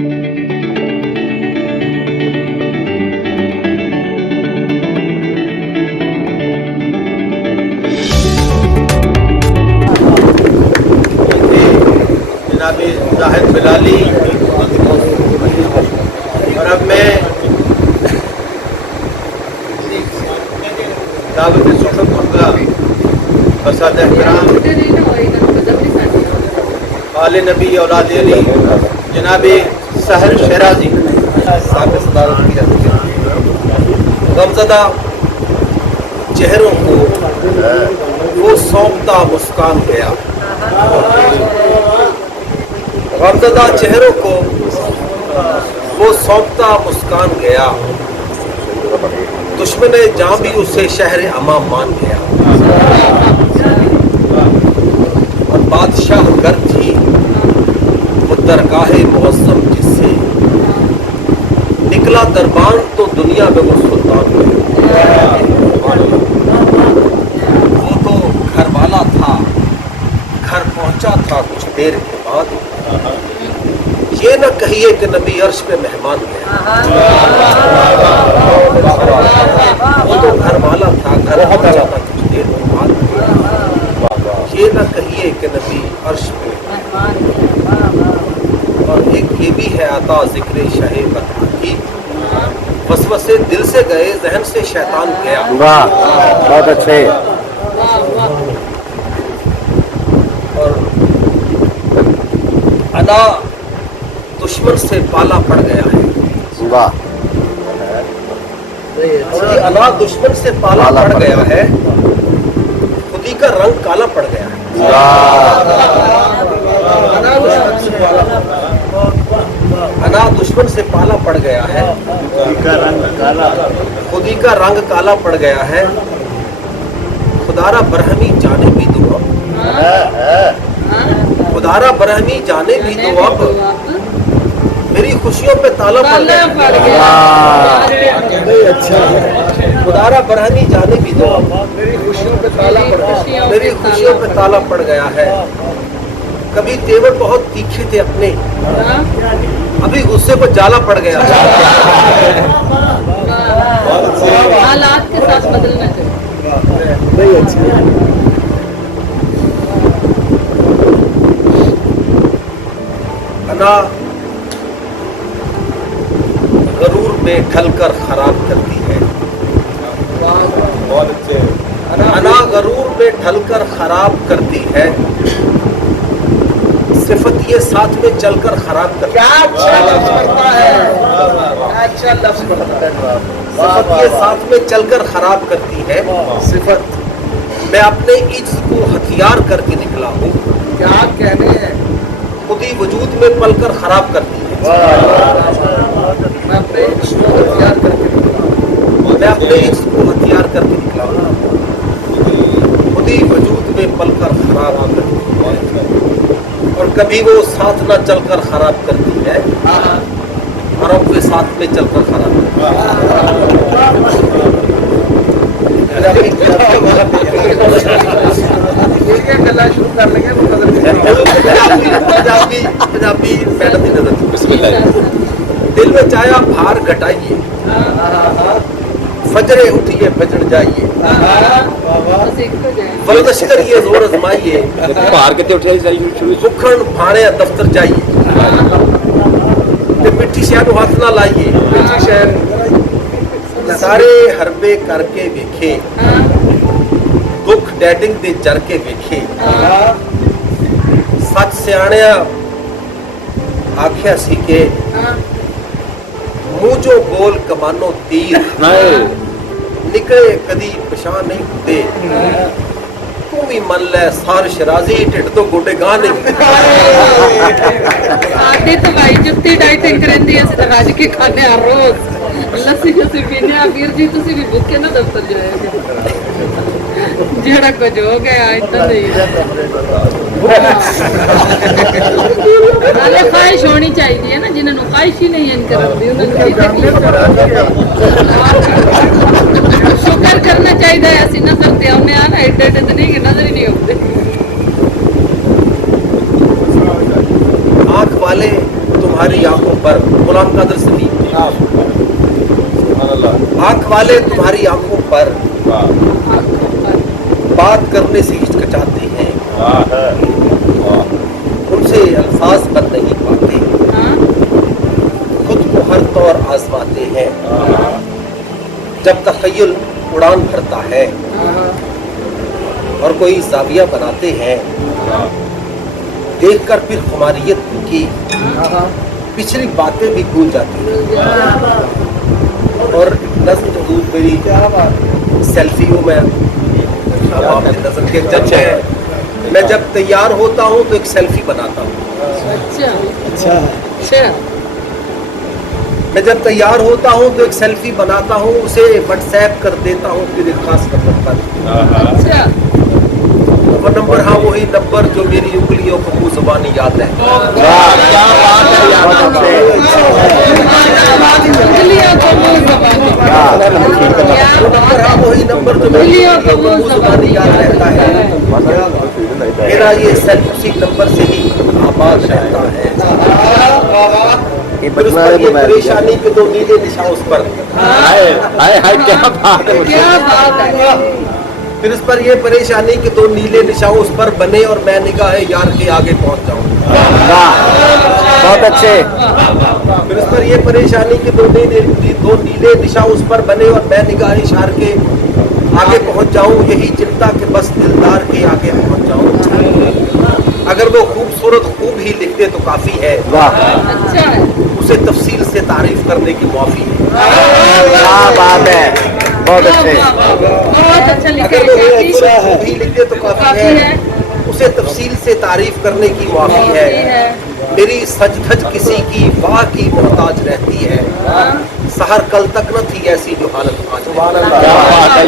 जनाब जाहिद बिलाली और अब मैं दावत सुखम दूंगा बसात एहतराम आले नबी औलाद अली जनाब सहर शहराजी गमज़दा चेहरों को वो सौंपता मुस्कान गया, गमज़दा चेहरों को वो सौंपता मुस्कान गया, दुश्मन जां भी उसे शहर अमाम मान गया। और बादशाह गर थी वो दरगाहे मुअज़्ज़म जिससे निकला दरबान तो दुनिया में वो सुल्तान हुआ। वो तो घर वाला था, घर पहुंचा था कुछ देर के बाद, ये न कहिए कि नबी अर्श पे मेहमान गया। वो तो घर वाला था, घर पहुंचा था कुछ देर के बाद, ये न कहिए कि नबी अर्श पे। और एक ये भी है आता जिक्र शाहे बता की, वसवसे दिल से गए जहन से शैतान गया। वाह, बहुत अच्छे। और अला दुश्मन से पाला पड़ गया है। वाह, अला दुश्मन से पाला पड़ गया है, खुदी का रंग काला पड़ गया है। अना दुश्मन से पाला पड़ गया है, खुदी का रंग काला पड़ गया है, खुदारा बरहमी जाने भी दो अब, खुदारा बरहमी जाने भी दो अब, मेरी खुशियों पे ताला पड़ गया। खुदारा बरहमी जाने भी दो अब, मेरी खुशियों पे ताला पड़ गया, मेरी खुशियों पे ताला पड़ गया है। कभी तेवर बहुत तीखे थे अपने, अभी गुस्से को जाला पड़ गया। हालात के साथ बदलना चाहिए। अना गरूर में ढलकर खराब करती है, अना गरूर में ढलकर खराब करती है, सिफत ये साथ में चलकर खराब करती है। सिफत ये साथ में चलकर खराब करती है, सिफत मैं अपने इज्ज को हथियार करके निकला हूँ, क्या कहने हैं खुदी वजूद में पलकर खराब करती है। मैं अपने इज्ज को हथियार करके निकला हूँ, मैं अपने इज्ज को हथियार करके निकला हूँ, खुदी वजूद में पलकर खराब करती है। और कभी वो साथ ना चलकर खराब करती है, और अब वे साथ में चलकर खराब करती है। गला शुरू कर लेंगे पंजाबी मैडम की नजर। दिल में चाया भार घटाइए, फजरे उठिए फजर जाइए, वर्जिश करिए जोर आजमाइए, भार कितने उठे जाइए, भुखण भाणे दफ्तर जाइए, ते मिट्टी शहर को हाथ ना लाइए, मिट्टी शहर सारे हरबे करके वेखे, दुख डैडिंग दे जर के वेखे, सच सियाणिया आख्या सी के मुंह जो बोल कमानो तीर निकले कदी पछाण नहीं होते, तू भी मन ले सार शराजी ढिड तो गोडे गां नहीं। आधी तो भाई जुत्ती डाइटिंग करंदी ऐसे तो आज के खाने हर रोज लस्सी जैसी पीने आ वीर जी तुसी भी भूखे ना दफ्तर जाएगा जेड़ा कुछ हो गया इतना नहीं हाले ख्वाहिश होनी चाहिए ना जिन्होंने ख्वाहिश ही नहीं है करती उन्होंने शुक्र करना चाहिए ऐसी ना करते हमने आना एडे एडे तो नहीं कि नजर ही नहीं होते। आंख वाले तुम्हारी आंख आंखों पर, गुलाम कादर सलीम, आंख वाले तुम्हारी आंखों पर बात करने से हिचकिचाते हैं, उनसे अल्फाज बन नहीं पाते, खुद को हर तौर आजमाते हैं, जब तखय्युल उड़ान भरता है और कोई जाविया बनाते हैं, देखकर फिर खुमारियत की पिछली बातें भी भूल जाती हैं। और नज़्म हुजूर मेरी सेल्फियों में अब आपने नज़र के जब मैं जब तैयार होता हूँ तो एक सेल्फी बनाता हूँ। अच्छा मैं जब तैयार होता हूँ तो एक सेल्फी बनाता हूँ, उसे व्हाट्सएप कर देता हूँ फिर एक खास नंबर पर। अच्छा वो नंबर, हाँ वही नंबर जो मेरी उंगलियों को मुंह जुबानी याद है। उंगलियों को मुंह जुबानी, नंबर, हाँ वही नंबर जो मेरी उंगलियों को मुंह जुबानी याद रहता है। मेरा ये सेल्फ उसी नंबर से ही आबाद रहता है। फिर उस पर ये परेशानी के दो नीले निशान उस पर, क्या बात है। क्या बात है। फिर उस पर ये परेशानी के दो नीले निशान उस पर बने और मैं निगाह यार के आगे पहुंच जाऊं। बहुत अच्छे। फिर उस पर ये परेशानी के दो नीले निशान उस पर बने और मैं निगाह इशार के आगे पहुंच जाऊं, यही चिंता के बस दिलदार के आगे पहुंच जाऊं। अगर वो खूबसूरत खूब ही लिख दे तो काफी है, अच्छा है। उसे तफसील से तारीफ करने की माफी है। क्या बात है, बहुत अच्छे। बहुत अच्छा लिखा अगर वो है। खूबसूरत खूब ही लिख दे तो काफी है, उसे तफसील से तारीफ करने की माफी है। मेरी सच धज किसी की वाह की मोहताज रहती है, सहर कल तक न थी ऐसी जो हालत आज है।